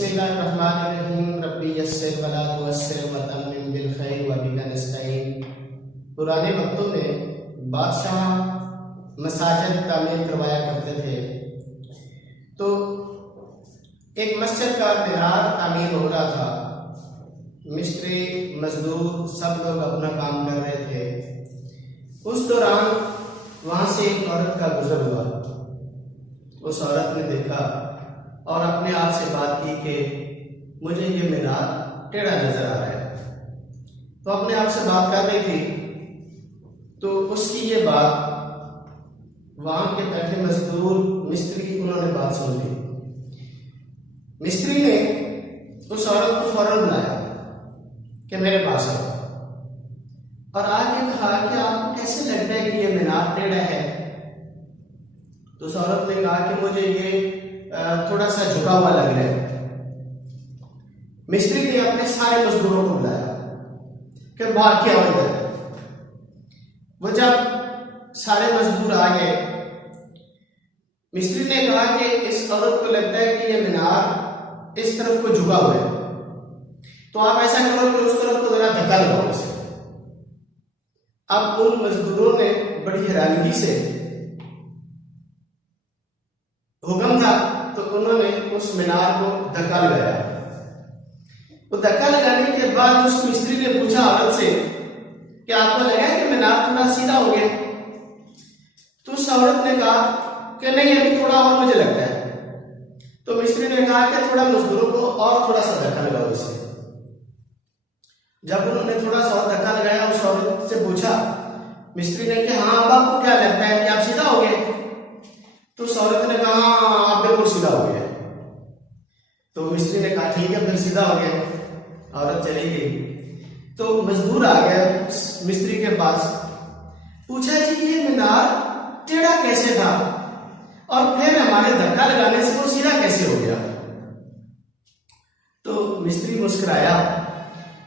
बिस्मिल्लाहिर्रहमानिर्रहीम रब्बी यस्सिर वला तुअस्सिर वतम्मिम बिल खैर व बिका नस्तईन। पुराने वक्तों में बादशाह मसाजिद तामीर करवाया करते थे, तो एक मस्जिद का मीनार तामीर हो रहा था। मिस्त्री मजदूर सब लोग अपना काम कर रहे थे। उस दौरान वहां से एक औरत का गुजर हुआ। उस औरत ने देखा और अपने आप से बात की कि मुझे ये मीनार टेढ़ा नजर आ रहा है। तो अपने आप से बात कर रही थी, तो उसकी ये बात वहां के बैठे मजदूर मिस्त्री की उन्होंने बात सुन ली। मिस्त्री ने उस औरत को फौरन बुलाया कि मेरे पास आओ, और आके कहा कि आपको कैसे लगता है कि ये मीनार टेढ़ा है? तो उस औरत ने कहा कि मुझे ये थोड़ा सा झुका हुआ लग रहा है। मिस्त्री ने अपने सारे मजदूरों को बुलाया कि बाहर क्या हो इधर। वो जब सारे मजदूर आ गए, मिस्त्री ने कहा कि इस औरत को लगता है कि ये मीनार इस तरफ को झुका हुआ है, तो आप ऐसा करो कि उस तरफ को जरा धक्का लगाओ इसे। अब उन मजदूरों ने बड़ी हैरानगी से हुक्म था, तो उन्होंने उस मीनार को धक्का लगाया। वो धक्का लगाने के बाद उस मिस्त्री ने पूछा औरत से कि आपको लगा कि मीनार थोड़ा सीधा हो गया? तो उस औरत ने कहा कि नहीं, अभी थोड़ा और मुझे लगता है। तो मिस्त्री ने कहा कि थोड़ा मजदूरों को और थोड़ा सा धक्का लगाओ इसे। जब उन्होंने थोड़ा सा और धक्का लगाया, उस औरत से पूछा मिस्त्री ने कि हाँ, अब आपको क्या लगता है कि आप सीधा हो गए? तो उस औरत ने कहा हाँ, आप बिल्कुल सीधा हो गए। तो मिस्त्री ने कहा ठीक है, फिर सीधा हो गया। औरत चली गई। तो मजदूर आ गया मिस्त्री के पास, पूछा जी ये मीनार टेढ़ा कैसे था, और फिर हमारे धक्का लगाने से वो सीधा कैसे हो गया? तो मिस्त्री मुस्कुराया।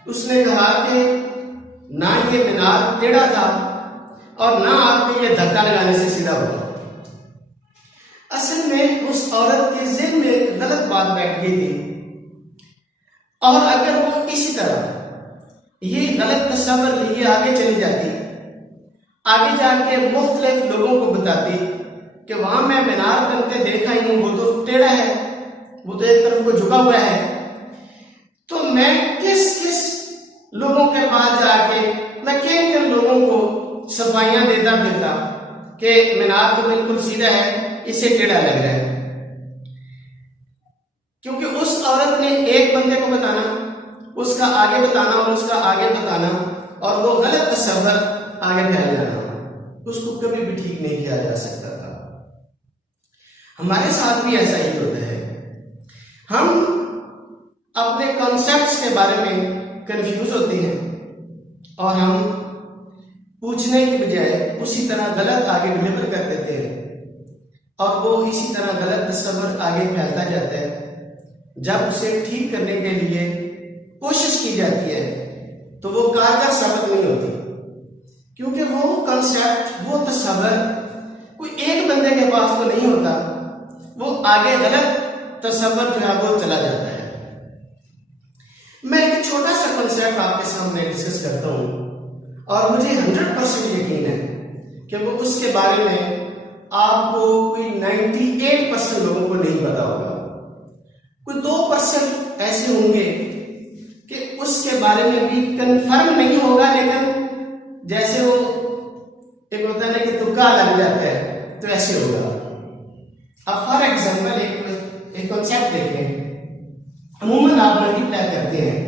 उसने कहा कि ना ये मीनार टेढ़ा था और ना आपके ये धक्का लगाने से सीधा हुआ। असल में उस औरत के ज़हन में एक गलत बात बैठ गई थी, और अगर वो इसी तरह ये गलत तस्वर लिए आगे चली जाती, आगे जाके मुख्तलिफ लोगों को बताती कि वहां मैं मीनार बनते देखा ही हूं, वो तो टेढ़ा है, वो तो एक तरफ को झुका हुआ है, तो मैं किस किस लोगों के पास जाके मैं किन किन लोगों को सफाइयां देता फिरता कि मीनार तो बिल्कुल सीधा है, इसे टेढ़ा लग रहा है। क्योंकि उस औरत ने एक बंदे को बताना, उसका आगे बताना और उसका आगे बताना, और वो गलत तस्वर आगे फैल जाना, उसको कभी भी ठीक नहीं किया जा सकता था। हमारे साथ भी ऐसा ही होता है। हम अपने कॉन्सेप्ट्स के बारे में कंफ्यूज होते हैं और हम पूछने की बजाय उसी तरह गलत आगे डिलीवर कर देते हैं, और वो इसी तरह गलत तस्वर आगे फैलता जाता है। जब उसे ठीक करने के लिए कोशिश की जाती है तो वो कारगर साबित नहीं होती, क्योंकि वो कॉन्सेप्ट, वो तस्वर कोई एक बंदे के पास तो नहीं होता, वो आगे गलत तस्वर जो है वो चला जाता है। मैं एक छोटा सा कॉन्सेप्ट आपके सामने डिस्कस करता हूं, और मुझे 100% यकीन है कि वो उसके बारे में आपको कोई 98% लोगों को नहीं पता होगा। कोई 2% ऐसे होंगे कि उसके बारे में भी कंफर्म नहीं होगा, लेकिन जैसे वो एक होता है ना कि तुक्का लग जाता है, तो ऐसे होगा। अब फॉर एग्जाम्पल एक कॉन्सेप्ट देखें। अमूमन आप मल्टीप्लाई करते हैं,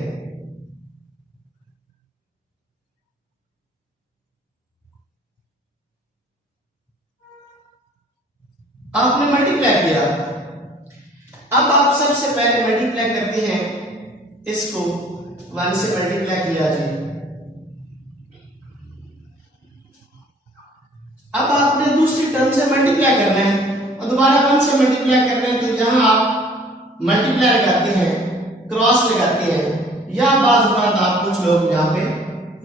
आपने मल्टीप्लाई किया, अब आप सबसे पहले मल्टीप्लाई करते हैं इसको 1 से मल्टीप्लाई किया जी। अब आपने दूसरी टर्म से मल्टीप्लाई करना है और दोबारा 1 से मल्टीप्लाई करना है, तो जहां आप मल्टीप्लाई लगाते हैं, क्रॉस लगाते हैं, या बाज़ बात आप कुछ लोग यहां पे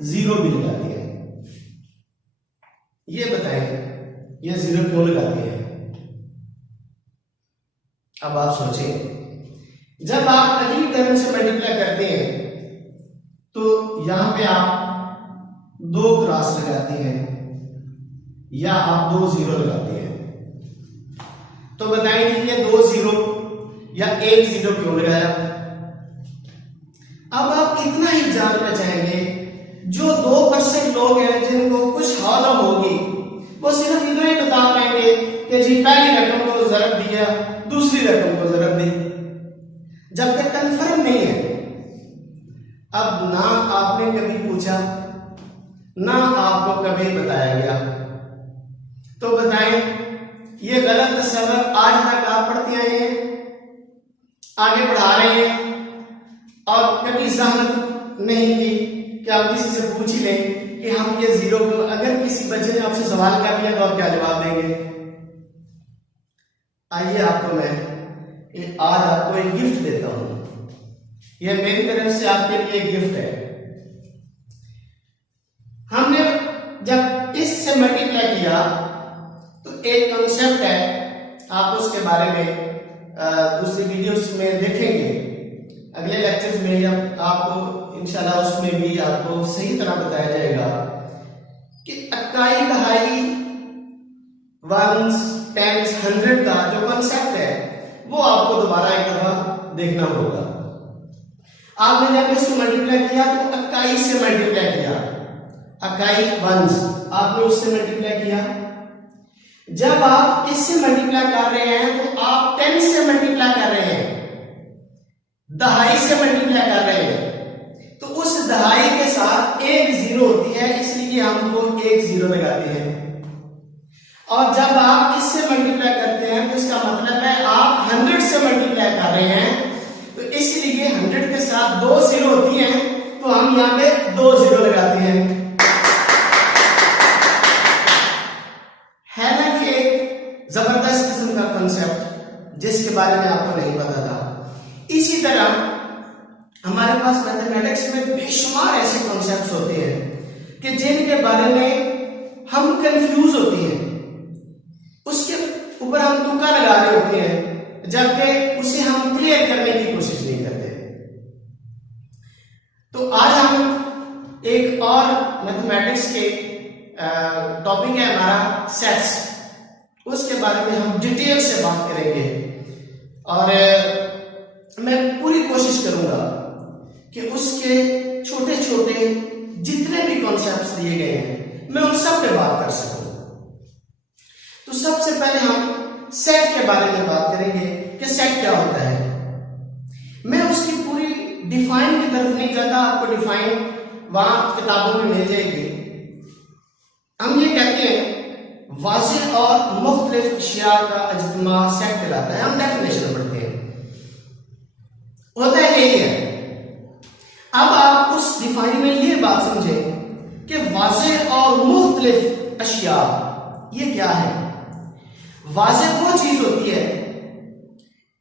0 भी लगाते हैं। ये बताएं ये 0 क्यों लगाते हैं? अब आप सोचें जब आप अगली टर्म से मल्टीप्लाई करते हैं तो यहां पे आप 2 क्रॉस लगाते हैं या आप 2 जीरो लगाते हैं। तो बताएं कि ये 2 जीरो या 1 जीरो क्यों लगाया। अब आप इतना ही जानना चाहेंगे, जो 2% लोग हैं जिनको कुछ हौला होगी वो सिर्फ इतना ही बता पाएंगे कि जी पहली रकम को ज़रब दिया, दूसरी रकम को ज़रब दी, जबकि कंफर्म नहीं है। अब ना आपने कभी पूछा, ना आपको कभी बताया गया, तो बताएं ये गलत तस्वर आज तक आप पढ़ते आए हैं, आगे पढ़ा रहे हैं, और कभी जहमत नहीं की कि आप किसी से पूछ लें कि हम ये जीरो को, अगर किसी बच्चे ने आपसे सवाल कर लिया तो आप क्या जवाब देंगे। आइए आपको मैं आज आपको एक गिफ्ट देता हूं, यह मेरी तरफ से आपके लिए एक गिफ्ट है। हमने जब इससे मल्टीप्लाई किया तो एक कॉन्सेप्ट है, आप उसके बारे में दूसरी वीडियोस में देखेंगे, अगले लेक्चर्स में या आपको इंशाल्लाह उसमें भी आपको सही तरह बताया जाएगा कि इकाई, दहाई, वंस, टेंस, 100 का जो कॉन्सेप्ट है वो आपको दोबारा एक दफा देखना होगा। आपने जब इसको मल्टीप्लाई किया तो इकाई से मल्टीप्लाई किया, इकाई वंस आपने उससे मल्टीप्लाई किया। जब आप इससे मल्टीप्लाई कर रहे हैं तो आप 10 से मल्टीप्लाई कर रहे हैं, दहाई से मल्टीप्लाई कर रहे हैं, तो उस दहाई के साथ 1 जीरो होती है, इसलिए हम वो 1 जीरो लगाते हैं। और जब आप इससे मल्टीप्लाई करते हैं तो इसका मतलब है आप 100 से मल्टीप्लाई कर रहे हैं, तो इसलिए 100 के साथ 2 जीरो होती हैं, तो हम यहां पे 2 जीरो लगाते हैं। है ना कि एक जबरदस्त किस्म का कॉन्सेप्ट जिसके बारे में आपको नहीं पता था। इसी तरह हमारे पास मैथमेटिक्स में बेशुमार ऐसे कॉन्सेप्ट्स होते हैं कि जिनके बारे में हम कंफ्यूज होते हैं, उसके ऊपर हम तुक्का लगा रहे होते हैं, जबकि उसे हम क्लियर करने की कोशिश नहीं करते। तो आज हम एक और मैथमेटिक्स के टॉपिक है हमारा सेट्स, उसके बारे में हम डिटेल से बात करेंगे, और मैं पूरी कोशिश करूंगा कि उसके छोटे छोटे जितने भी कॉन्सेप्ट्स दिए गए हैं मैं उन सब पे बात कर सकूं। तो सबसे पहले हम सेट के बारे में बात करेंगे कि सेट क्या होता है। मैं उसकी पूरी डिफाइन की तरफ नहीं जाता, आपको डिफाइन वहां किताबों में मिल जाएगी। हम ये कहते हैं वाज़ेह और मुख्तलिफ अशिया का इज्तिमा सेट कहलाता है। हम डेफिनेशन पढ़ते हैं, होता है यही है। अब आप उस डिफाइन में ये बात समझें कि वाज़ेह और मुख्तलिफ अशिया ये क्या है। वाज़ेह वो चीज होती है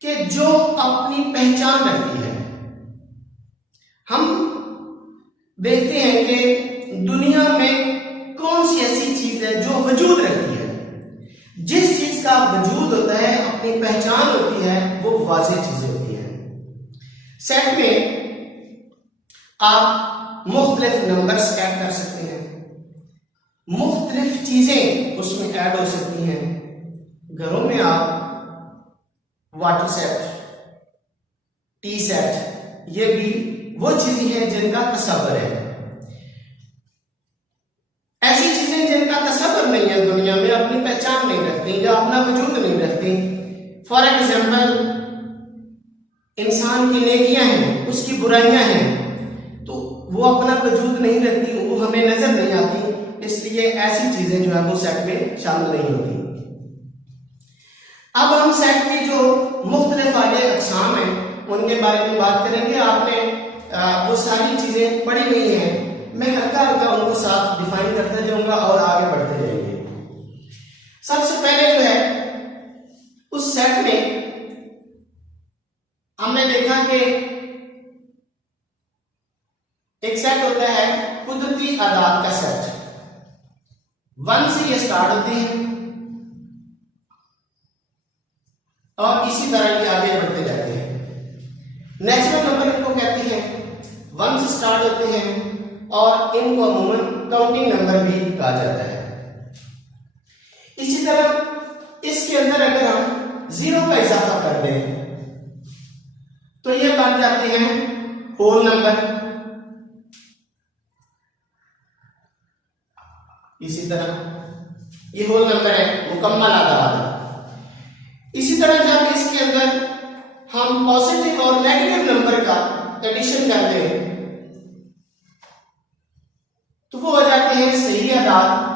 कि जो अपनी पहचान रखती है। हम देखते हैं कि दुनिया में कौन सी ऐसी चीज है जो वजूद रखती है। जिस चीज का वजूद होता है, अपनी पहचान होती है, वो वाज़ेह चीजें होती हैं। सेट में आप मुख्तलिफ नंबर्स ऐड कर सकते हैं, मुख्तलिफ चीजें उसमें ऐड हो सकती हैं। घरों में आप वाटर सेट, टी सेट, ये भी वो चीजें हैं जिनका तस्वर है। ऐसी चीजें जिनका तस्वर नहीं है दुनिया में, अपनी पहचान नहीं रखती या अपना वजूद नहीं रखती। फॉर एग्जाम्पल, इंसान की नेकियां हैं, उसकी बुराइयां हैं, तो वो अपना वजूद नहीं रखती, वो हमें नजर नहीं आती, इसलिए ऐसी चीजें जो है वो सेट में शामिल नहीं होती। अब हम सेट की जो मुख्तलिफ आगे अक़साम हैं उनके बारे में बात करेंगे। आपने वो सारी चीजें पढ़ी हुई हैं, मैं हल्का हल्का उनको साथ डिफाइन करते जाऊंगा और आगे बढ़ते जाएंगे। सबसे पहले जो है उस सेट में हमने देखा कि एक सेट होता है कुदरती आदात का सेट, 1 से ये स्टार्ट होते हैं और इसी तरह ये आगे बढ़ते जाते हैं। नेचुरल नंबर इनको कहते हैं, 1 से स्टार्ट होते हैं और इनको अमूमन काउंटिंग नंबर भी कहा जाता है। इसी तरह इसके अंदर अगर हम 0 का इजाफा कर दें तो ये बन जाते हैं होल नंबर। इसी तरह ये होल नंबर है, मुकम्मल आदाद। इसी तरह जब इसके अंदर हम पॉजिटिव और नेगेटिव नंबर का एडिशन कर दें तो वो हो जाते हैं सही आदाद।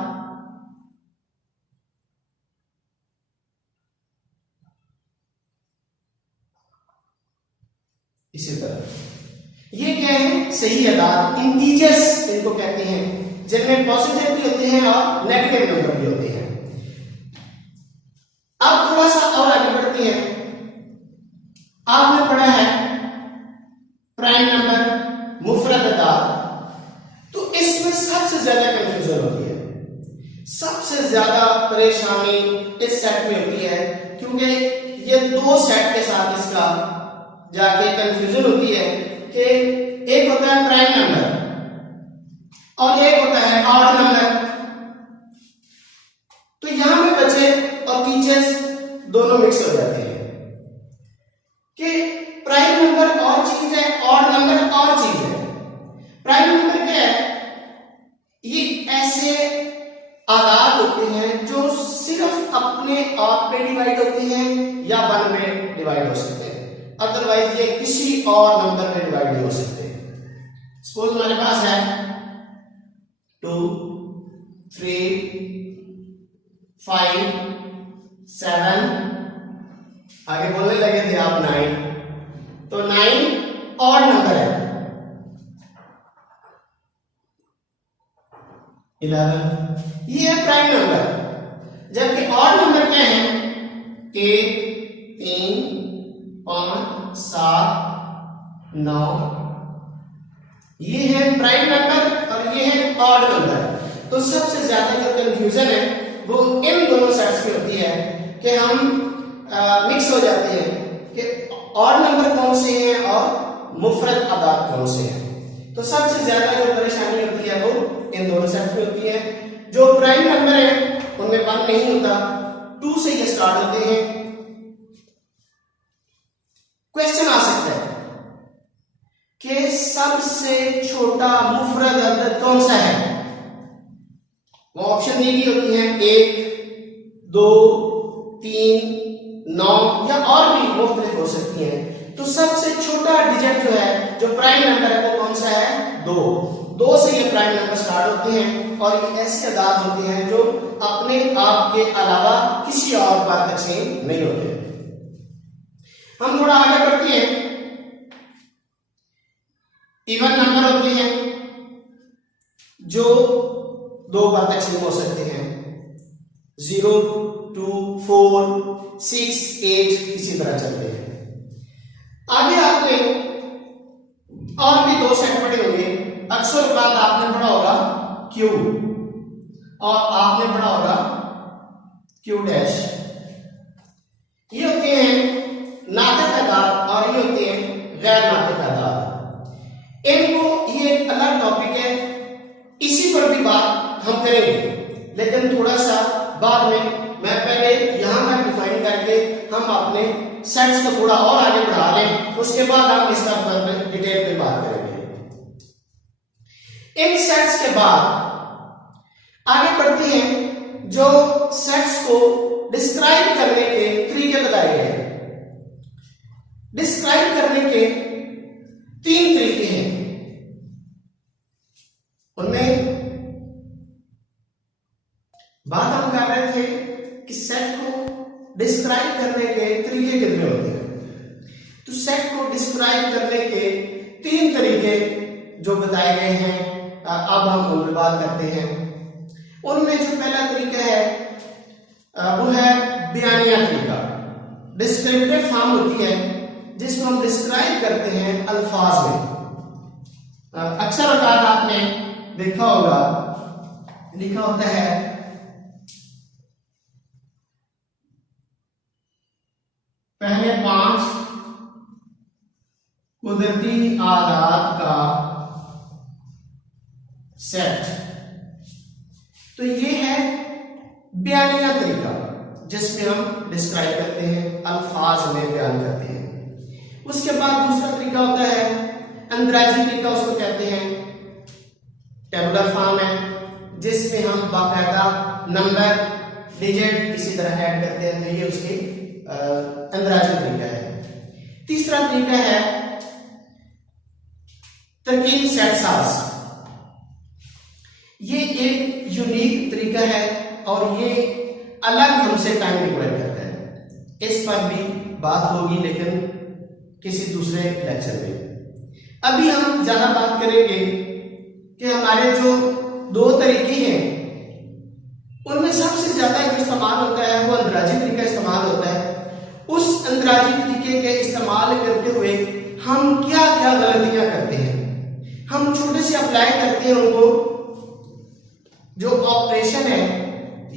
इसी तरह ये क्या है, सही आदाद, इंटीजर्स इनको कहते हैं, जिनमें पॉजिटिव भी होते हैं और नेगेटिव नंबर भी होते हैं। अब थोड़ा सा और आगे बढ़ते हैं। आपने पढ़ा है प्राइम नंबर, मुफरद आदाद, तो इसमें सबसे ज्यादा कंफ्यूजन होती है, सबसे ज्यादा परेशानी इस सेट में होती है, क्योंकि ये दो सेट के साथ इसका जाके कंफ्यूजन होती है कि एक होता है प्राइम नंबर और एक होता है ऑड नंबर। तो यहां पे बच्चे और टीचर्स दोनों मिक्स हो जाते हैं कि प्राइम नंबर और चीज है, ऑड नंबर और चीज है। प्राइम नंबर क्या है, ये ऐसे आदाद होते हैं जो सिर्फ अपने आप पे डिवाइड होते हैं या 1 में डिवाइड हो सकते हैं, अदरवाइज ये किसी और नंबर में डिवाइड नहीं हो सकते। सपोज हमारे पास है 2, 3, 5, 7, आगे बोलने लगे थे आप 9, तो 9 ऑड नंबर है। 11 ये है प्राइम नंबर, जबकि ऑड नंबर क्या है, 1, 3, 5, 7, 9, ये है प्राइम नंबर और ये है ऑड नंबर। तो सबसे ज्यादा जो कंफ्यूजन है वो इन दोनों सेट्स में होती है कि हम मिक्स हो जाते हैं कि ऑड नंबर कौन से हैं और मुफरद आदाद कौन से हैं। तो सबसे ज्यादा जो परेशानी होती है वो इन दोनों सेट्स में होती है। जो प्राइम नंबर है उनमें 1 नहीं होता, 2 से ये स्टार्ट होते हैं। क्वेश्चन आ सकता है कि सबसे छोटा मुफरद अदद कौन सा है। वो ऑप्शन दी गई होती है 1, 2, 3, 9 या और भी मुख्तलिफ हो सकती हैं। तो सबसे छोटा डिजिट जो है, जो प्राइम नंबर है, वो कौन सा है, 2 से ये प्राइम नंबर स्टार्ट होते हैं और ये ऐसे आदाद होते हैं जो अपने आप के अलावा किसी और पर तकसीम नहीं होते। हम थोड़ा आगे बढ़ते हैं। इवन नंबर होते हैं जो 2 बार तकसीम हो सकते हैं, 0, 2, 4, 6, 8 इसी तरह चलते हैं। आगे आपने और भी 2 सेट पढ़े होंगे। अक्सर बात आपने पढ़ा होगा क्यू और आपने पढ़ा होगा क्यू डैश। ये होते हैं नातिक आदाद और ये होते हैं गैर नातिक आदाद। इनको ये एक अलग टॉपिक है, इसी पर भी बात हम करेंगे, लेकिन थोड़ा सा बाद में। मैं पहले यहां तक डिफाइन करके हम अपने सेट्स को थोड़ा और आगे बढ़ा लें, उसके बाद हम इसका डिटेल में बात करेंगे। इन सेट्स के बाद आगे बढ़ते हैं। जो सेट्स को डिस्क्राइब करने के तरीके बताए गए हैं। डिस्क्राइब करने के 3 तरीके हैं। उनमें बात हम कर रहे थे कि सेट को डिस्क्राइब करने के तरीके कितने होते हैं। तो सेट को डिस्क्राइब करने के 3 तरीके जो बताए गए हैं, अब हम उन पर बात करते हैं। उनमें जो पहला तरीका है वो है बयानिया तरीका। डिस्क्रिप्टिव फॉर्म होती है जिसको हम डिस्क्राइब करते हैं अल्फाज में। अक्सर औकात आपने देखा होगा, लिखा होता है पहले 5 कुदरती आदात का सेट। तो ये है बयानिया तरीका जिसमें हम डिस्क्राइब करते हैं, अल्फाज में बयान करते हैं। उसके बाद दूसरा तरीका होता है अंदराजी तरीका, उसको कहते हैं टेबुलर फॉर्म है, जिसमें हम बाकायदा नंबर, डिजिट इसी तरह ऐड करते हैं। तो ये उसके अंदराजी तरीका है। तीसरा तरीका है तरकीब सेट साज। ये एक यूनिक तरीका है और ये अलग हमसे टाइम रिक्वायर करता है। इस पर भी बात होगी लेकिन किसी दूसरे लेक्चर में। अभी हम ज्यादा बात करेंगे कि हमारे जो दो तरीके हैं उनमें सबसे ज्यादा जो इस्तेमाल होता है वो अंदराजी तरीका इस्तेमाल होता है। उस अंदराजी तरीके के इस्तेमाल करते हुए हम क्या क्या गलतियां करते हैं, हम छोटे से अप्लाई करते हैं उनको। जो ऑपरेशन है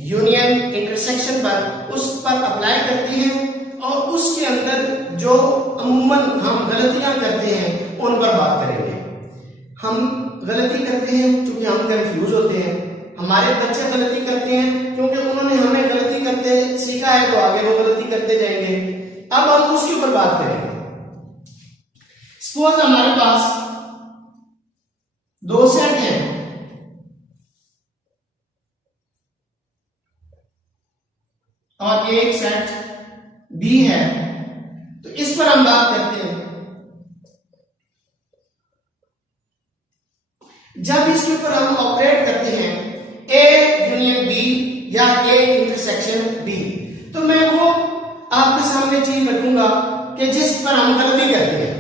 यूनियन इंटरसेक्शन पर, उस पर अप्लाई करते हैं और उसके अंदर जो अमूमन हम गलतियां करते हैं उन पर बात करेंगे। हम गलती करते हैं क्योंकि हम कंफ्यूज होते हैं, हमारे बच्चे गलती करते हैं क्योंकि उन्होंने हमें गलती करते सीखा है तो आगे वो गलती करते जाएंगे। अब हम उसके ऊपर बात करेंगे। सपोज हमारे पास दो सेट हैं, और एक सेट बी है, तो इस पर हम बात करते हैं। जब इसके ऊपर हम ऑपरेट करते हैं ए यूनियन बी या ए इंटरसेक्शन बी, तो मैं वो आपके सामने चीज रखूंगा कि जिस पर हम गलती करते हैं।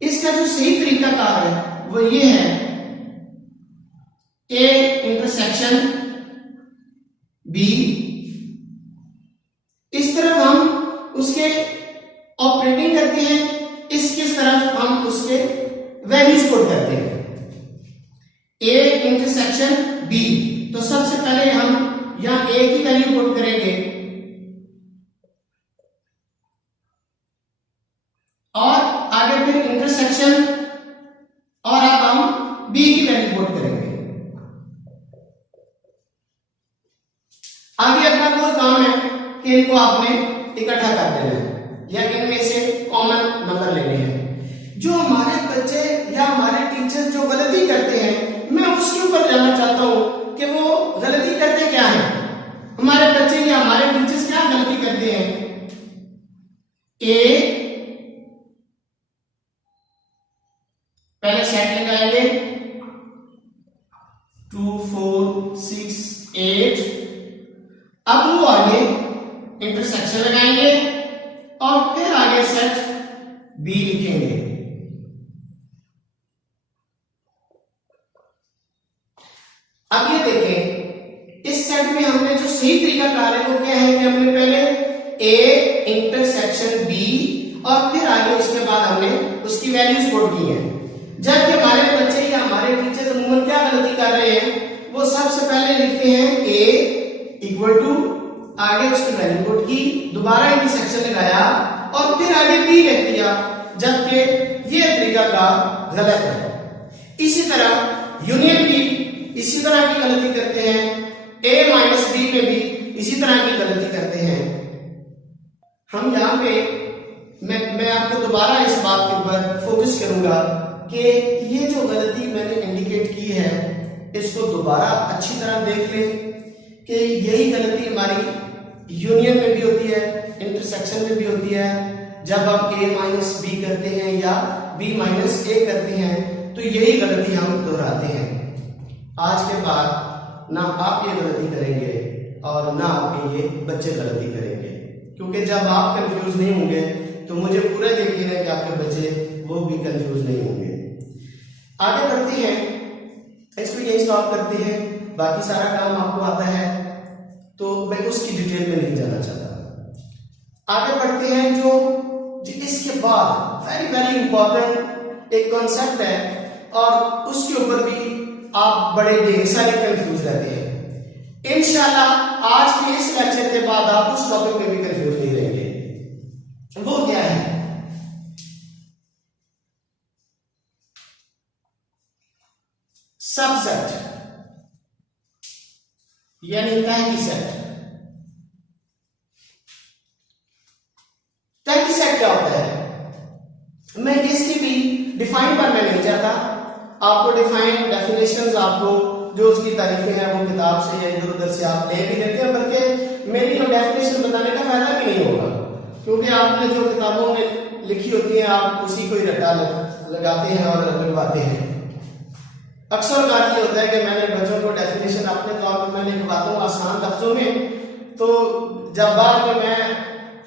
इसका जो सही तरीका कार है वो ये है ए इंटरसेक्शन बी। इस तरफ हम उसके ऑपरेटिंग करते हैं, इसकी तरफ हम उसके वैल्यूज पुट करते हैं। ए इंटरसेक्शन बी, तो सबसे पहले हम यहां ए की वैल्यू पुट करेंगे और आगे फिर इंटरसेक्शन और अब हम बी की वैल्यू पुट करेंगे। आगे अपना कोई काम है कि इनको आपने इकट्ठा कर देना है या इनमें से कॉमन नंबर लेने हैं। जो हमारे बच्चे या हमारे टीचर जो गलती करते हैं, मैं उसके ऊपर जानना चाहता हूं कि वो गलती करते क्या है। हमारे बच्चे या हमारे टीचर्स क्या गलती करते हैं। ए पहले सेट लगाएंगे 2 4 6 8, अब वो आगे इंटरसेक्शन लगाएंगे और फिर आगे सेट बी लिखेंगे। अब ये देखें, इस सेट में हमने जो सही तरीका कार है वो क्या है कि हमने पहले ए इंटरसेक्शन बी और फिर आगे उसके बाद हमने उसकी वैल्यूज पुट की है। जबकि हमारे बच्चे या हमारे टीचर अमूमन क्या गलती कर रहे हैं, वो सबसे पहले लिखते हैं ए इक्वल टू, आगे उसकी वैल्यू पुट की, दोबारा इंटरसेक्शन लगाया और फिर आगे बी लिख दिया, जबकि ये तरीका का गलत है। इसी तरह यूनियन भी इसी तरह की गलती करते हैं, ए माइनस बी में भी इसी तरह की गलती करते हैं। हम यहाँ पे मैं आपको दोबारा इस बात के ऊपर फोकस करूंगा कि ये जो गलती मैंने इंडिकेट की है इसको दोबारा अच्छी तरह देख लें कि यही गलती हमारी यूनियन में भी होती है, इंटरसेक्शन में भी होती है। जब आप a माइनस बी करते हैं या b माइनस a करते हैं तो यही गलती हम दोहराते हैं। आज के बाद ना आप ये गलती करेंगे और ना आपके ये बच्चे गलती करेंगे, क्योंकि जब आप कंफ्यूज नहीं होंगे तो मुझे पूरा यकीन है कि आपके बच्चे वो भी कंफ्यूज नहीं होंगे। आगे बढ़ते हैं, इसको यही स्टॉप करते हैं। बाकी सारा काम आपको आता है तो मैं उसकी डिटेल में नहीं जाना चाहता। आगे बढ़ते हैं जो इसके बाद वेरी वेरी इंपॉर्टेंट एक कॉन्सेप्ट है और उसके ऊपर भी आप बड़े ढेर सारे कंफ्यूज रहते हैं। इंशाल्लाह आज के इस लेक्चर के बाद आप उस टॉपिक में भी कंफ्यूज नहीं रहेंगे। वो क्या है? यानी तहकी सेट। तहकी सेट क्या होता है? मैं इसकी भी डिफाइन पर मैं नहीं चाहता, आपको डिफाइन डेफिनेशंस आपको जो उसकी तारीफें हैं वो किताब से या इधर उधर से आप ले भी लेते हैं, बल्कि मेरी जो डेफिनेशन बताने का फायदा भी नहीं होगा, क्योंकि आपने जो किताबों में लिखी होती है आप उसी को ही रटा लगाते हैं और लगवाते हैं। अक्सर बात ये होता है कि मैंने बच्चों को डेफिनेशन अपने तौर पर मैं लिखवाता हूँ आसान लफ्जों में, तो जब बाद में मैं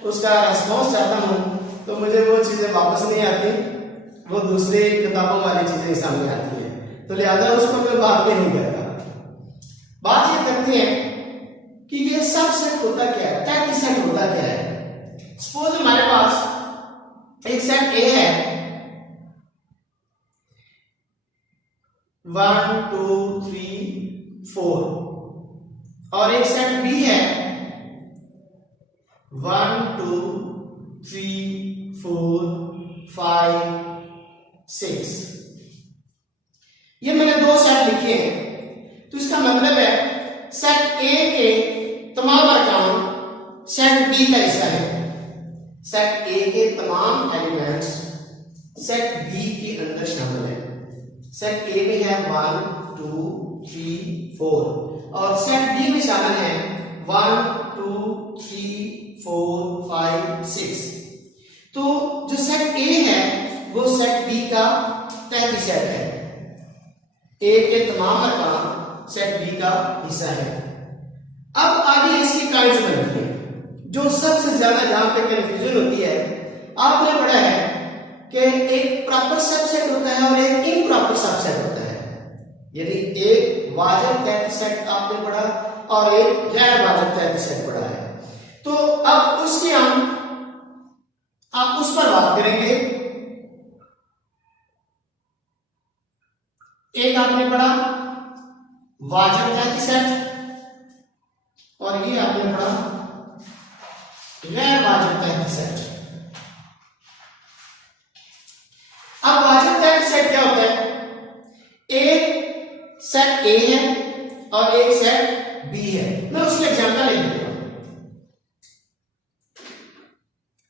उसका रेस्पॉन्स चाहता हूँ तो मुझे वो चीजें वापस नहीं आती, वो दूसरी किताबों वाली चीजें सामने आती है, तो लिहाजा उसको मैं बात में नहीं करता। बात ये करते हैं कि ये सब सेट होता क्या है, तहकी सेट होता क्या है। सपोज हमारे पास एक सेट ए है 1 2 3 4 और एक सेट बी है 1 2 3 4 5 6। ये मैंने दो सेट लिखे हैं, तो इसका मतलब है सेट ए के तमाम अरकान सेट बी का हिस्सा है। सेट ए के तमाम एलिमेंट्स सेट बी के अंदर शामिल है। सेट ए में है 1 2 3 4 और सेट बी में शामिल है 1 2 3 4 5 6। तो जो सेट ए है वो सेट बी का तहती सेट है। ए के तमाम अरकान सेट बी का हिस्सा है। अब आगे इसकी काइंड्स बनती है, जो सबसे ज्यादा जहां पे कंफ्यूजन होती है। आपने पढ़ा है कि एक प्रॉपर सबसेट होता है और एक इम्प्रॉपर सबसेट होता है, यानी एक वाजिब तहती सेट आपने पढ़ा और एक गैर वाजिब तहती सेट पढ़ा है। तो अब उसके हम आप उस पर बात करेंगे। एक आपने पढ़ा वाजिब तहती सेट और ये आपने पढ़ा गैर वाजिब तहती सेट। अब वाजिब तहती सेट क्या होता है? एक सेट ए है और एक सेट बी है। मैं उसके एग्जांपल ले लेता हूं।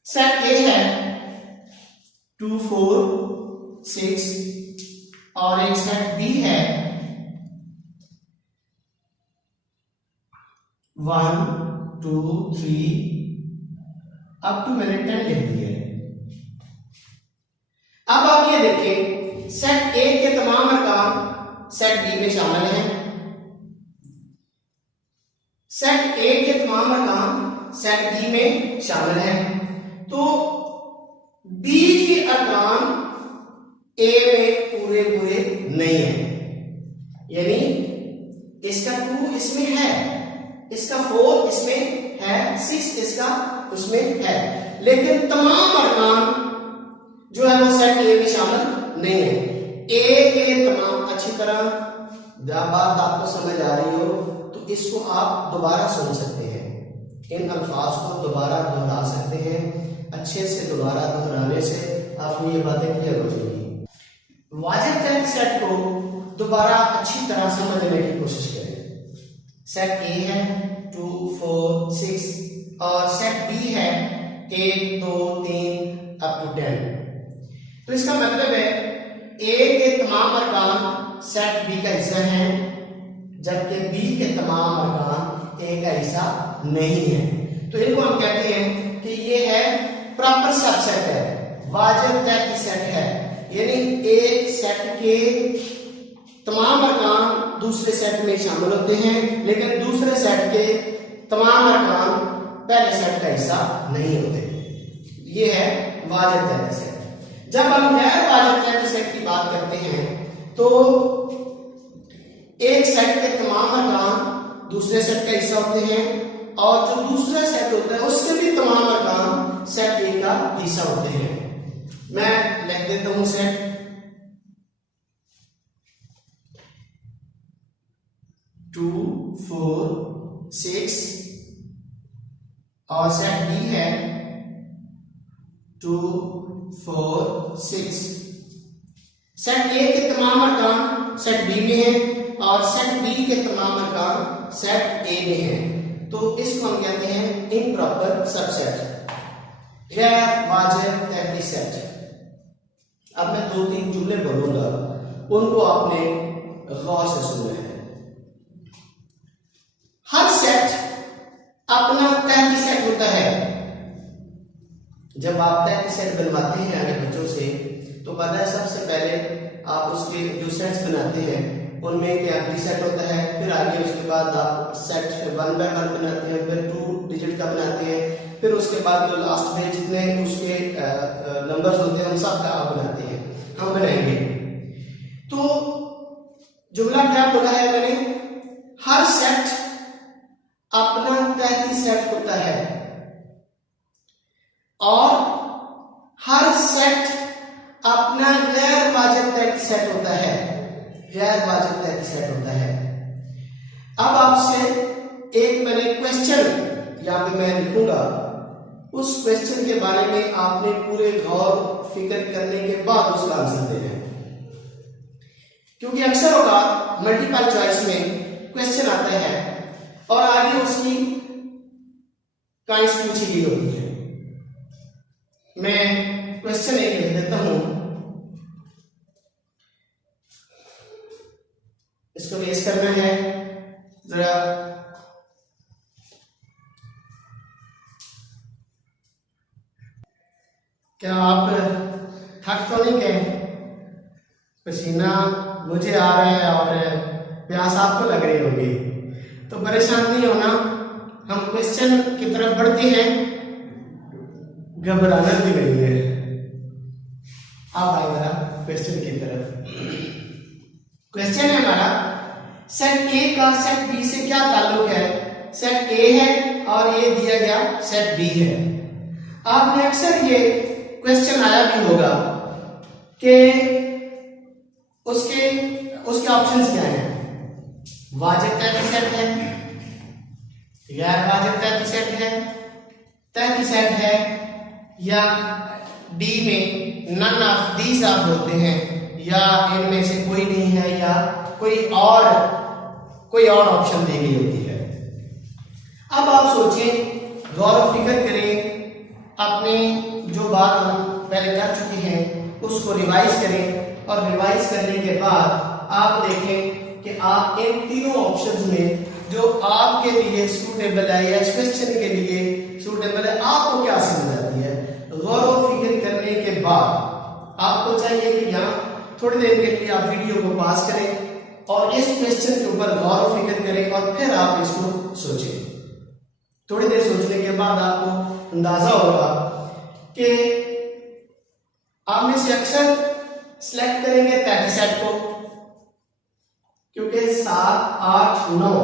सेट ए है 2 4 6 और एक सेट बी है 1 2 3 अप टू मैंने 10 लिख दिया। अब आप ये देखिए सेट ए के तमाम अरकान सेट बी में शामिल हैं, सेट ए के तमाम अरकान सेट बी में शामिल हैं। तो बी के अरकान ए में पूरे पूरे नहीं है, यानी इसका 2 इसमें है, इसका 4 इसमें है, 6 इसका उसमें है, लेकिन तमाम अरकान जो है वो सेट ए में शामिल नहीं है। ए के तमाम अच्छी तरह जब बात आपको समझ आ रही हो तो इसको आप दोबारा सुन सकते हैं, इन अल्फाज को दोबारा दोहरा सकते हैं। अच्छे से दोबारा दोहराने से आपको ये बातें क्लियर हो जाएगी। वाजिब तहती सेट को दोबारा अच्छी तरह समझने की कोशिश करें। सेट ए है 2 4 6 और सेट बी है 1 2 3 अप टू 10। तो इसका मतलब है ए के तमाम अरकान सेट बी का हिस्सा हैं, जबकि बी के तमाम अरकान ए का हिस्सा नहीं है। तो इनको हम कहते हैं कि ये है प्रॉपर सबसेट है, वाजिब तहती सेट है, यानी एक सेट के तमाम अरकान दूसरे सेट में शामिल होते हैं, लेकिन दूसरे सेट के तमाम अरकान पहले सेट का हिस्सा नहीं होते। ये है वाजिब तहती सेट। जब हम गैर वाजिब तहती सेट की बात करते हैं तो एक सेट के तमाम अरकान दूसरे सेट का हिस्सा होते हैं और जो दूसरा सेट होता है उसके भी तमाम अरकान सेट ए का हिस्सा होते हैं। मैं लिख देता हूं सेट 2 4 6 और सेट बी है 2 4 6। सेट ए के तमाम अरकान सेट बी में है और सेट बी के तमाम अरकान सेट ए में है तो इसको हम कहते हैं इम्प्रॉपर सबसेट, गैर वाजिब तहती सेट। अब मैं 2-3 जुमले बोलूंगा, उनको आपने गौर से सुनना है। हर सेट अपना तहती सेट होता है। जब आप तहती सेट बनवाते हैं आगे बच्चों से तो पता है सबसे पहले आप उसके जो सेट्स बनाते हैं उनमें एक एम्प्टी सेट होता है, फिर आगे उसके बाद आप सेट 1 बाय 1 बनाते हैं, फिर 2 डिजिट का बनाते हैं, फिर उसके बाद जो लास्ट में जितने उसके नंबर्स होते हैं उन सब का आप बनाते हैं, हम बनाएंगे। तो जुमला क्या बोला है मैंने, हर सेट अपना तहती सेट होता है और हर सेट अपना गैर वाजिब तहती सेट होता है, गैर वाजिब तहती सेट होता है। अब आपसे एक मैंने क्वेश्चन यहां पे मैं लिखूंगा, उस क्वेश्चन के बारे में आपने पूरे गौर फिक्र करने के बाद उसका आंसर देना है, क्योंकि अक्सर होगा मल्टीपल चॉइस में क्वेश्चन आता है और आगे उसकी काइंस पूछी गई होती है। मैं क्वेश्चन एक लिख देता हूं, इसको बेस करना है जरा। क्या आप थक तो नहीं गए? पसीना मुझे आ रहा है और प्यास आपको लग रही होगी, तो परेशान नहीं होना। हम क्वेश्चन की तरफ बढ़ते हैं, घबराना भी नहीं है। आप आए जरा क्वेश्चन की तरफ। क्वेश्चन है हमारा, सेट ए का सेट बी से क्या ताल्लुक है? सेट ए है और ये दिया गया सेट बी है। आपने अक्सर ये क्वेश्चन आया भी होगा कि उसके ऑप्शंस क्या हैं? वाजिब तहती सेट है, गैर वाजिब तहती सेट है, तहती सेट है, या डी में नन ऑफ दीज आप बोलते हैं, या इनमें से कोई नहीं है, या कोई और ऑप्शन दी गई होती है। अब आप सोचें, गौर फिक्र करें, अपने जो बात हम पहले कर चुके हैं उसको रिवाइज करें, और रिवाइज करने के बाद आप देखें कि आप इन तीनों ऑप्शंस में जो आपके लिए सूटेबल है या इस क्वेश्चन के लिए सूटेबल है, आपको क्या समझ आती है। गौर और फिक्र करने के बाद आपको चाहिए कि यहाँ थोड़ी देर के लिए आप वीडियो को पास करें और इस क्वेश्चन के ऊपर गौर और फिक्र करें और फिर आप इसको सोचें। थोड़ी देर सोचने के बाद आपको अंदाजा होगा कि आप में से अक्सर सिलेक्ट करेंगे तहती सेट को, क्योंकि 7, 8, 9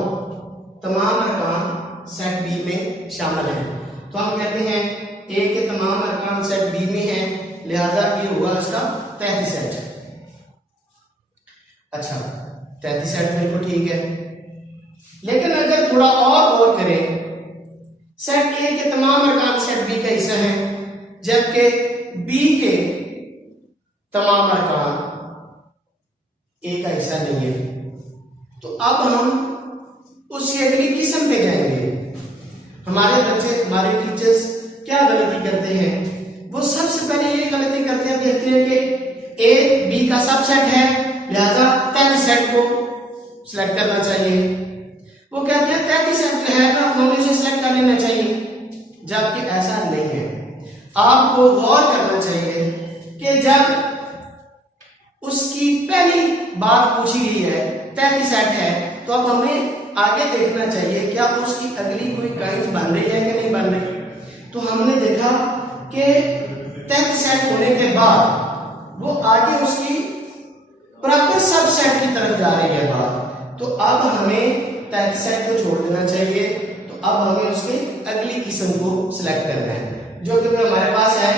तमाम अरकान सेट बी में शामिल हैं। तो हम कहते हैं ए के तमाम अरकान सेट बी में हैं, लिहाजा ये हुआ इसका तहती सेट। अच्छा, तहती सेट बिल्कुल ठीक है, लेकिन अगर थोड़ा और गौर करें, सेट ए के तमाम अरकान सेट बी का हिस्सा हैं, जबकि बी के तमाम अरकान ए का हिस्सा नहीं है। तो अब हम उसकी अगली किस्म पे जाएंगे। हमारे बच्चे, हमारे टीचर्स क्या गलती करते हैं? वो सबसे पहले ये गलती करते हैं, देखते हैं कि ए बी का सबसेट है, लिहाजा तहती सेट को सिलेक्ट करना चाहिए। वो कहते हैं तहती सेट है ना, हमें उसे सिलेक्ट कर लेना चाहिए, जबकि ऐसा नहीं है। आपको गौर करना चाहिए कि जब उसकी पहली बात पूछी गई है तहती सेट है, तो अब हमें आगे देखना चाहिए क्या उसकी अगली कोई काइंस बन रही है कि नहीं बन रही। तो हमने देखा कि तहती सेट होने के बाद वो आगे उसकी प्रॉपर सबसेट की तरफ जा रही है बात, तो अब हमें तहती सेट को छोड़ देना चाहिए। तो अब हमें उसकी अगली किस्म को सिलेक्ट करना है, जो कि हमारे पास है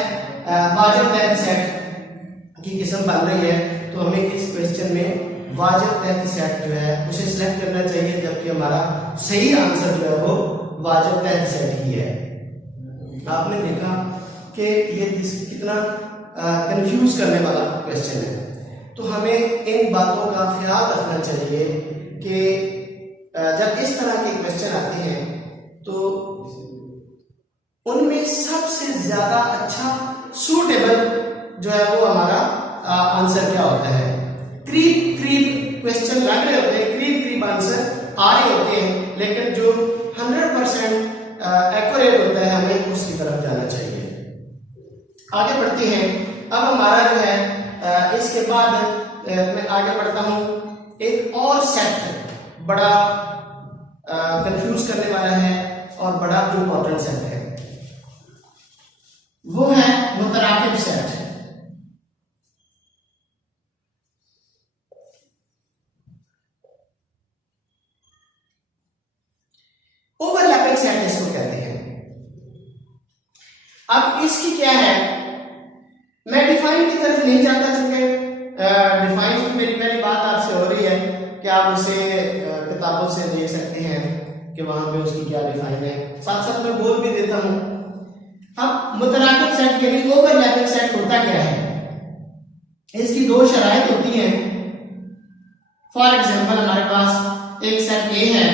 वाजिब तहती सेट की किस्म बन रही है। तो हमें इस क्वेश्चन में वाजिब तहती सेट जो है उसे सिलेक्ट करना चाहिए, जबकि हमारा सही आंसर जो है वो वाजिब तहती सेट ही है। आपने देखा कि ये कितना कंफ्यूज करने वाला क्वेश्चन है। तो हमें इन बातों का ख्याल रखना चाहिए कि जब इस तरह के उसमें सबसे ज्यादा अच्छा सूटेबल जो है वो हमारा आंसर क्या होता है। करीब करीब क्वेश्चन लग रहे होते हैं, करीब करीब आंसर आ रहे होते हैं, लेकिन जो 100% एक्यूरेट होता है हमें उसकी तरफ जाना चाहिए। आगे बढ़ते हैं। अब हमारा जो है इसके बाद मैं आगे बढ़ता हूं। एक और सेट बड़ा कंफ्यूज करने वाला है और बड़ा इंपॉर्टेंट सेट है, वो है मुतराकिब सेट। ओवरलैपिंग सेट इसको कहते हैं। अब इसकी क्या है, मैं डिफाइन की तरफ नहीं जाता, चूंकि डिफाइन की मेरी पहली बात आपसे हो रही है कि आप उसे किताबों से देख सकते हैं कि वहां पे उसकी क्या डिफाइन है, साथ साथ मैं बोल भी देता हूं। अब मुतराकिब सेट यानी ओवरलैपिंग सेट होता क्या है, इसकी दो शराइत होती हैं। फॉर एग्जांपल हमारे पास एक सेट ए है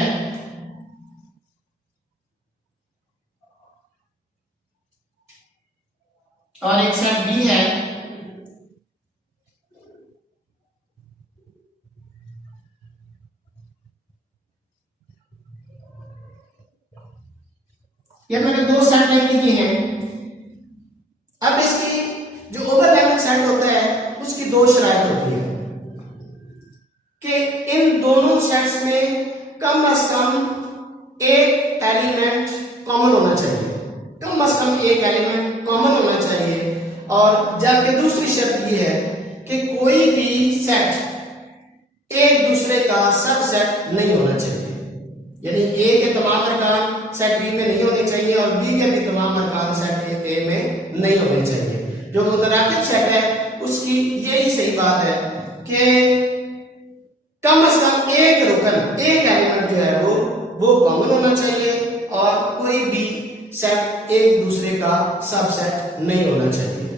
और एक सेट बी है। ये मैंने दो सेट लिख दिए हैं। अब इसकी जो ओवरलैपिंग सेट होता है उसकी दो शराइत होती है कि इन दोनों सेट्स में कम से कम एक एलिमेंट कॉमन होना चाहिए, कम से कम एक एलिमेंट कॉमन होना चाहिए। और जबकि दूसरी शर्त ये है कि कोई भी सेट एक दूसरे का सबसेट नहीं होना चाहिए, यानी ए के तमाम अरकान सेट बी में नहीं होने चाहिए और बी के भी तमाम अरकान सेट ए में नहीं होने चाहिए। जो मुतराकिब सेट है उसकी यही सही बात है कि कम से कम एक रुकन, एक एलिमेंट जो है वो कॉमन होना चाहिए और कोई भी सेट एक दूसरे का सबसेट नहीं होना चाहिए।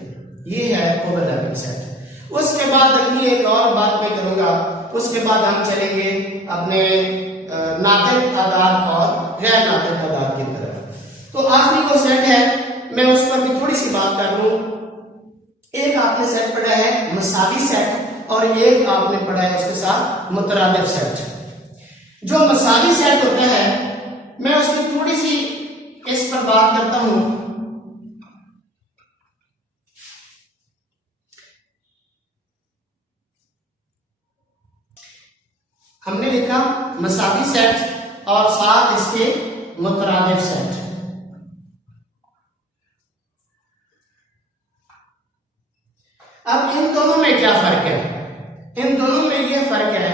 ये है ओवरलैपिंग सेट। उसके बाद अगली एक और बात मैं करूंगा, उसके बाद हम चलेंगे अपने नातिक आदाद और गैर नातिक आदाद की तरफ। तो आखिरी को सेट है, मैं उस पर भी थोड़ी सी बात कर लूं। एक आपने सेट पढ़ा है मसावी सेट और एक आपने पढ़ा है उसके साथ मुतरादिफ सेट। जो मसावी सेट होता है मैं उसकी थोड़ी सी इस पर बात करता हूं। हमने लिखा मसावी सेट और साथ इसके मुतरादिफ सेट। अब इन दोनों में क्या फर्क है, इन दोनों में यह फर्क है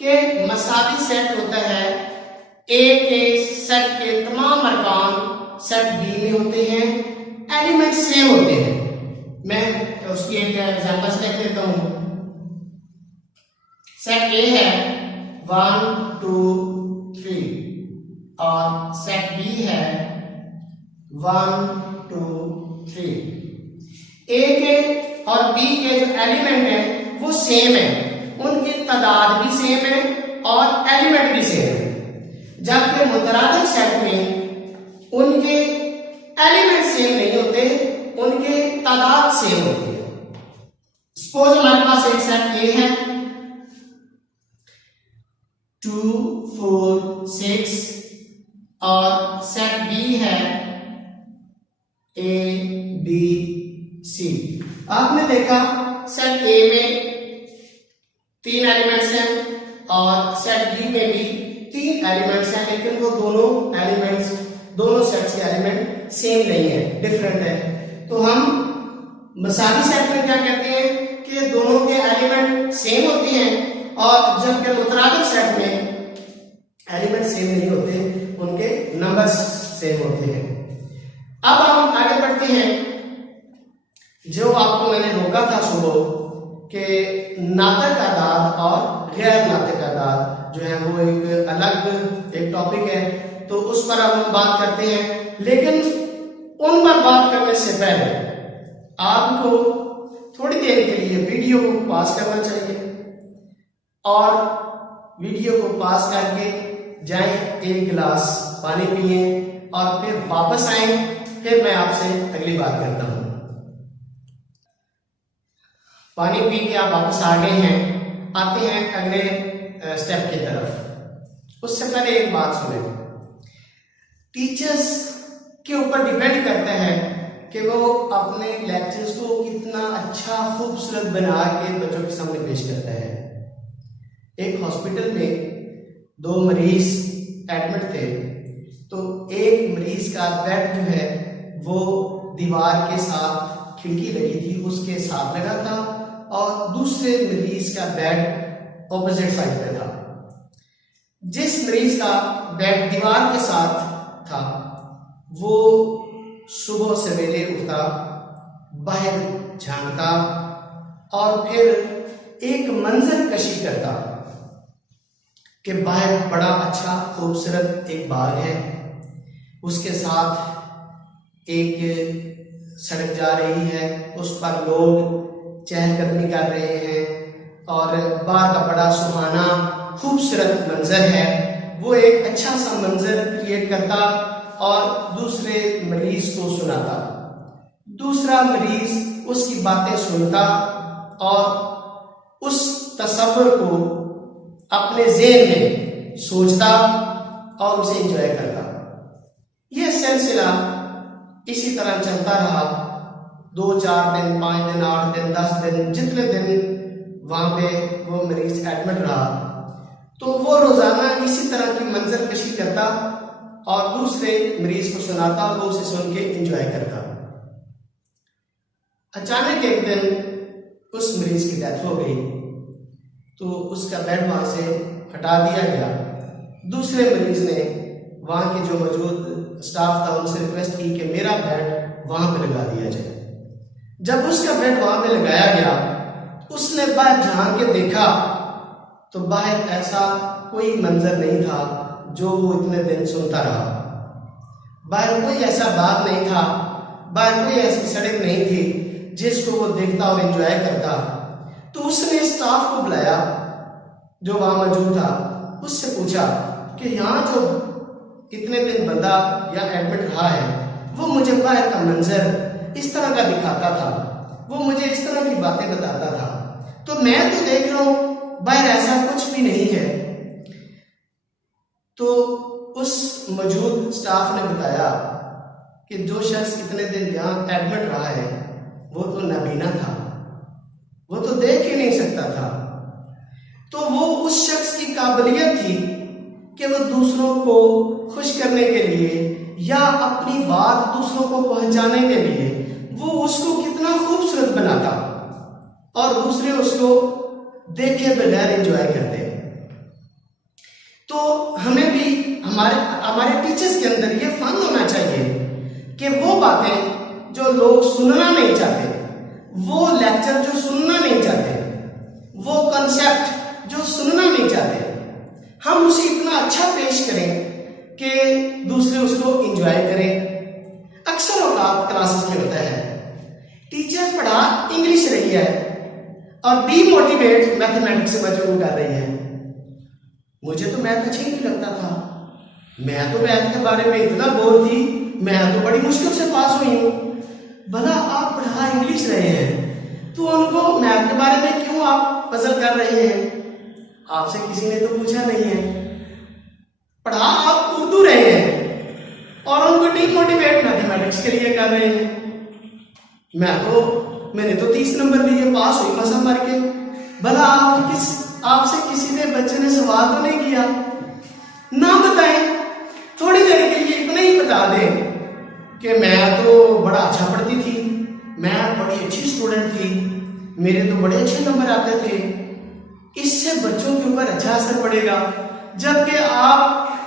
कि मसावी सेट होता है ए के सेट के तमाम अरकान सेट बी में होते हैं, एलिमेंट सेम होते हैं। मैं उसकी एक एग्जांपल लिख देता हूं। सेट ए है 1 2 3 और सेट बी है 1 2 3। ए के और बी के जो एलिमेंट है वो सेम है, उनकी तादाद भी सेम है और एलिमेंट भी सेम है। जबकि मुतरादिफ सेट में उनके एलिमेंट सेम नहीं होते, उनके तादाद सेम होती है। सपोज हमारे पास एक सेट ए है 2 4 6 और सेट बी है ए बी सी। आपने देखा सेट ए में 3 एलिमेंट्स हैं और सेट बी में भी 3 एलिमेंट्स हैं, लेकिन वो दोनों एलिमेंट्स, दोनों सेट्स के एलिमेंट सेम नहीं है, डिफरेंट है। तो हम मसावी सेट में क्या कहते हैं कि दोनों के एलिमेंट सेम होते हैं और जबकि मुतरादिफ सेट में एलिमेंट सेम नहीं होते, उनके नंबर्स सेम होते हैं। अब हम आगे बढ़ते हैं। जो आपको मैंने रोका था सुबह कि नातिक आदाद और गैर नातिक आदाद जो है वो एक अलग एक टॉपिक है, तो उस पर हम बात करते हैं। लेकिन उन पर बात करने से पहले आपको थोड़ी देर के लिए वीडियो को पॉज करना चाहिए और वीडियो को पॉज करके जाएं, एक गिलास पानी पिए और फिर वापस आए, फिर मैं आपसे अगली बात करता हूँ। पानी पी के आप वापस आ गए हैं, आते हैं अगले स्टेप की तरफ। उससे पहले एक बात सुने, टीचर्स के ऊपर डिपेंड करता है कि वो अपने लेक्चर्स को कितना अच्छा खूबसूरत बना के बच्चों के सामने पेश करता है। एक हॉस्पिटल में 2 मरीज एडमिट थे, तो एक मरीज का बेड जो है वो दीवार के साथ खिड़की लगी थी उसके साथ लगा था, और दूसरे मरीज का बेड ऑपोजिट साइड पे था। जिस मरीज का बेड दीवार के साथ था वो सुबह सवेरे उठता, बाहर झांकता और फिर एक मंजर कशी करता कि बाहर बड़ा अच्छा खूबसूरत एक बाग है, उसके साथ एक सड़क जा रही है, उस पर लोग चहलकदमी कर रहे हैं और बाग का बड़ा सुहाना खूबसूरत मंजर है। वो एक अच्छा सा मंजर क्रिएट करता और दूसरे मरीज को सुनाता। दूसरा मरीज उसकी बातें सुनता और उस तस्वीर को अपने ज़हन में सोचता और उसे एंजॉय करता। यह सिलसिला इसी तरह चलता रहा। 2, 4 दिन, 5 दिन, 8 दिन, 10 दिन, जितने दिन वहाँ पे वो मरीज एडमिट रहा, तो वो रोजाना इसी तरह की मंजर कशी करता और दूसरे मरीज को सुनाता और वो उसे सुन के एंजॉय करता। अचानक एक दिन उस मरीज की डेथ हो गई, तो उसका बेड वहां से हटा दिया गया। दूसरे मरीज ने वहां के जो मौजूद स्टाफ था उनसे रिक्वेस्ट की कि मेरा बेड वहां पे लगा दिया जाए। जब उसका बेड वहां पे लगाया गया, उसने बाहर झांक के देखा तो बाहर ऐसा कोई मंजर नहीं था जो वो इतने दिन सुनता रहा। बाहर कोई ऐसा बाग नहीं था, बाहर कोई ऐसी सड़क नहीं थी जिसको वो देखता और एंजॉय करता। तो उसने स्टाफ को बुलाया जो वहां मौजूद था, उससे पूछा कि यहाँ जो इतने दिन बंदा या एडमिट रहा है वो मुझे बाहर का मंजर इस तरह का दिखाता था, वो मुझे इस तरह की बातें बताता था, तो मैं तो देख रहा हूं बाहर ऐसा कुछ भी नहीं है। तो उस मौजूद स्टाफ ने बताया कि जो शख्स इतने दिन यहाँ एडमिट रहा है वो तो नाबीना था, वो तो देख ही नहीं सकता था। तो वो उस शख्स की काबिलियत थी कि वो दूसरों को खुश करने के लिए या अपनी बात दूसरों को पहुंचाने के लिए वो उसको कितना खूबसूरत बनाता और दूसरे उसको देखे बगैर एंजॉय करते। तो हमें भी हमारे टीचर्स के अंदर ये फन होना चाहिए कि वो बातें जो लोग सुनना नहीं चाहते, वो लेक्चर जो सुनना नहीं चाहते, वो कंसेप्ट जो सुनना नहीं चाहते, हम उसे इतना अच्छा पेश करें कि दूसरे उसको एंजॉय करें। अक्सर औकात क्लासेस में होता है टीचर पढ़ा इंग्लिश रही है और डीमोटिवेट मैथमेटिक्स से बच्चों को कर रही है। मुझे तो मैथ अच्छा ही नहीं लगता था, मैं तो मैथ के बारे में इतना बोर थी, मैं तो बड़ी मुश्किल से पास हुई हूँ। भला आप पढ़ा इंग्लिश रहे हैं तो उनको मैथ के बारे में क्यों आप पजल कर रहे हैं? आपसे किसी ने तो पूछा नहीं है। पढ़ा आप उर्दू रहे हैं और उनको डीमोटिवेट मैथमेटिक्स के लिए कर रहे हैं। मैंने तो 30 नंबर लिए, पास हुई मसा मार के। भला आपसे किसी ने बच्चे ने सवाल तो नहीं किया? ना बताएं, थोड़ी देर के लिए इतना ही बता दें कि मैं तो बड़ा अच्छा पढ़ती थी, मैं बड़ी अच्छी स्टूडेंट थी, मेरे तो बड़े अच्छे नंबर आते थे। इससे बच्चों के ऊपर अच्छा असर पड़ेगा। जबकि आप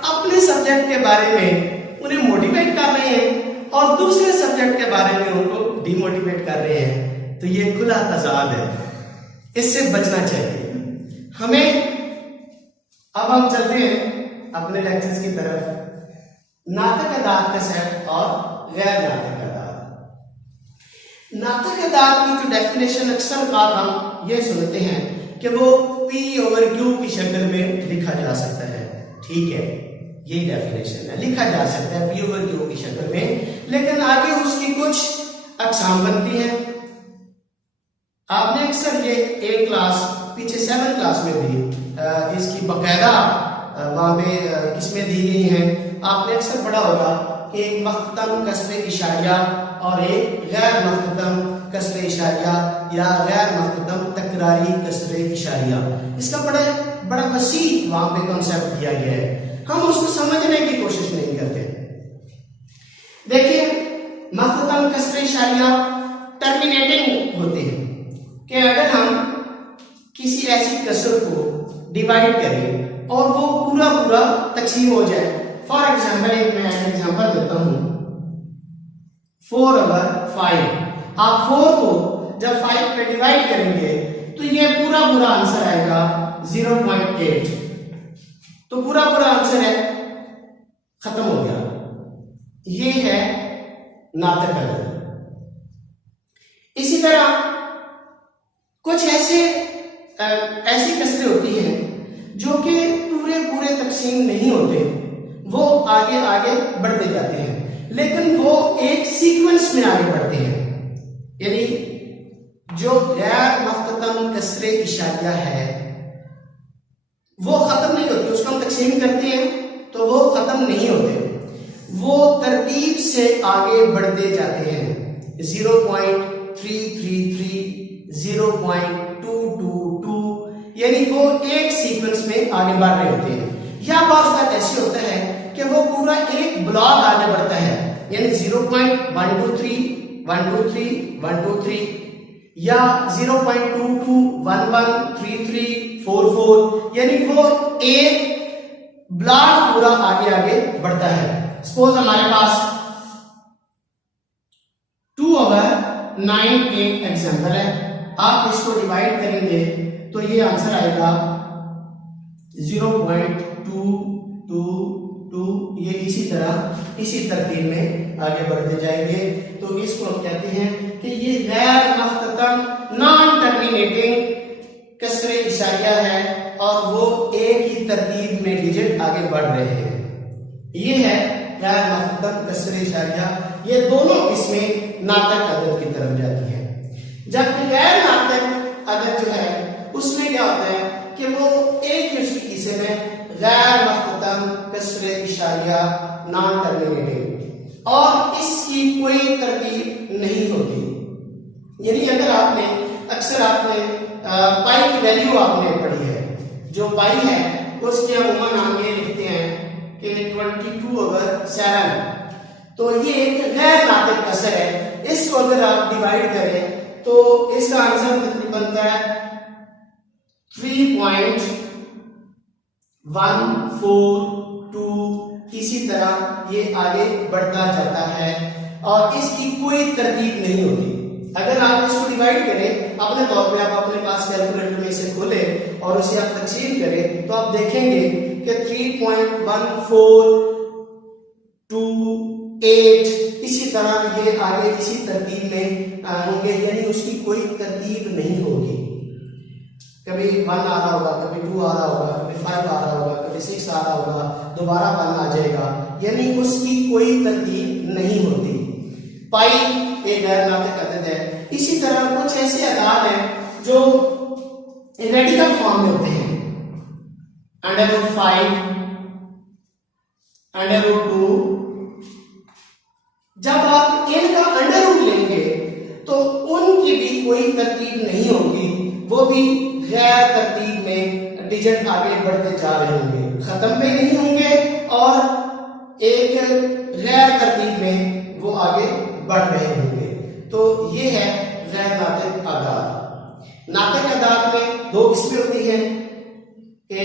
अपने सब्जेक्ट के बारे में उन्हें मोटिवेट कर रहे हैं और दूसरे सब्जेक्ट के बारे में उनको डिमोटिवेट कर रहे हैं, तो ये खुला तजाद है, इससे बचना चाहिए हमें। अब हम चलते हैं अपने लेक्चर्स की तरफ। नातक अदात का सेट और गैर नातक अदात। नातक अदात की जो डेफिनेशन अक्सर बात हम ये सुनते हैं कि वो P/Q की शक्ल में लिखा जा सकता है। ठीक है, यही डेफिनेशन है, लिखा जा सकता है पी ओवर क्यू की शक्ल में। लेकिन आगे उसकी कुछ अक़साम बनती हैं। आपने अक्सर ये 8 क्लास पीछे 7 क्लास में भी इसकी बाकायदा वहां पे किस्में दी गई हैं। आपने अक्सर पढ़ा होगा कि एक मख्तम कसरे इशारिया और एक गैर मख्तम कसरे इशारिया या गैर मख्तम तकरारी कसरे इशारिया। इसका बड़ा वसी वहां पे कॉन्सेप्ट दिया गया है, हम उसको समझने की कोशिश नहीं करते। देखिए, मख्तम कसरे इशारिया टर्मिनेटिंग होती है कि अगर हम किसी ऐसी कसर को डिवाइड करें और वो पूरा तकसीम हो जाए। फॉर एग्जाम्पल एक मैं एग्जाम्पल देता हूं, 4 over 5। आप 4 को जब 5 पे डिवाइड करेंगे तो ये पूरा आंसर आएगा 0.8। तो पूरा आंसर है, खत्म हो गया। ये है नातक अदद। इसी तरह कुछ ऐसी कसरें होती हैं जो कि पूरे तकसीम नहीं होते, वो आगे बढ़ते जाते हैं, लेकिन वो एक सीक्वेंस में आगे बढ़ते हैं। यानी जो गैर मख्तम कसरे इशारिया है वो खत्म नहीं होती, उसको हम तकसीम करते हैं तो वो खत्म नहीं होते, वो तरतीब से आगे बढ़ते जाते हैं। 0.333, 0.222, यानी वो एक सीक्वेंस में आगे बढ़ रहे होते हैं। या बात ऐसे होता है कि वो पूरा एक ब्लॉक आगे बढ़ता है, यानी 0.123, 123, 123 या 0.22, 11, 33, 44, यानी वो एक ब्लॉक पूरा आगे बढ़ता है। सपोज हमारे पास 2 over 9 एक एग्जांपल है। आप इसको डिवाइड करेंगे तो ये आंसर आएगा 0.222। ये इसी तरतीब में आगे बढ़ते जाएंगे। तो इसको हम कहते हैं कि ये गैर मख्तम नॉन टर्मिनेटिंग कसरे इशारिया है और वो एक ही तरतीब में डिजिट आगे बढ़ रहे हैं। ये है गैर मख्तम कसरे इशारिया। ये दोनों किस्में नातक अदद की तरफ जाती है। जबकि गैर नातक अदद जो है उसमें क्या होता है कि वो एक ही उसकी किस्म में गैर मख्तम कसरे इशारिया नॉन टर्मिनेटिंग और इसकी कोई तरतीब नहीं होती। यानी अगर अक्सर आपने पाई की वैल्यू आपने पढ़ी है, जो पाई है उसके अमूमन हम ये लिखते हैं कि 22 over 7। तो ये एक गैर नातिक कसर है। इसको अगर आप डिवाइड करें तो इसका आंसर तकरीबन बनता है 3.142। इसी तरह ये आगे बढ़ता जाता है और इसकी कोई तरतीब नहीं होती। अगर आप इसको डिवाइड करें अपने तौर पे, आप अपने पास कैलकुलेटर में इसे खोलें और उसे आप तकसीम करें तो आप देखेंगे कि 3.1428 इसी तरह ये आगे इसी तरतीब में होंगे, यानी उसकी कोई तरतीब नहीं होगी। कभी 1 आ रहा होगा, कभी 2 आ रहा होगा, कभी 5 आ रहा होगा, कभी 6 आ रहा होगा, दोबारा 1 आ जाएगा, यानी उसकी कोई तरतीब नहीं होती। पाई एक गैर नातिक अदद है। इसी तरह कुछ ऐसे अदाद हैं जो रेडिकल फॉर्म में होते हैं, √5, √2। जब आप इनका अंडर रूट लेंगे तो उनकी भी कोई तरतीब नहीं होगी, वो भी गैर तरतीब में डिजिट आगे बढ़ते जा रहे होंगे, खत्म भी नहीं होंगे और एक गैर तरतीब में वो आगे बढ़ रहे होंगे। तो ये है गैर नातिक अदाद। नातिक अदाद में 2 किस्में होती हैं कि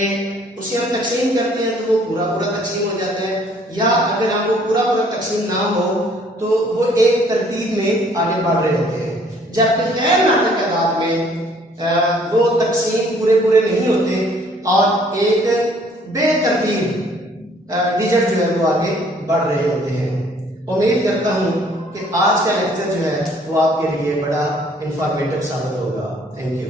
उसे हम तकसीम करते हैं तो वो पूरा तकसीम हो जाता है, या अगर हमको पूरा तकसीम ना हो तो वो एक तरतीब में आगे बढ़ रहे होते हैं। जबकि गैर नातिक अदाद में वो तकसीम पूरे नहीं होते और एक बेतरतीब डिजिट जो है वो आगे बढ़ रहे होते हैं। उम्मीद करता हूं कि आज का लेक्चर जो है वो आपके लिए बड़ा इंफॉर्मेटिव साबित होगा। Thank you.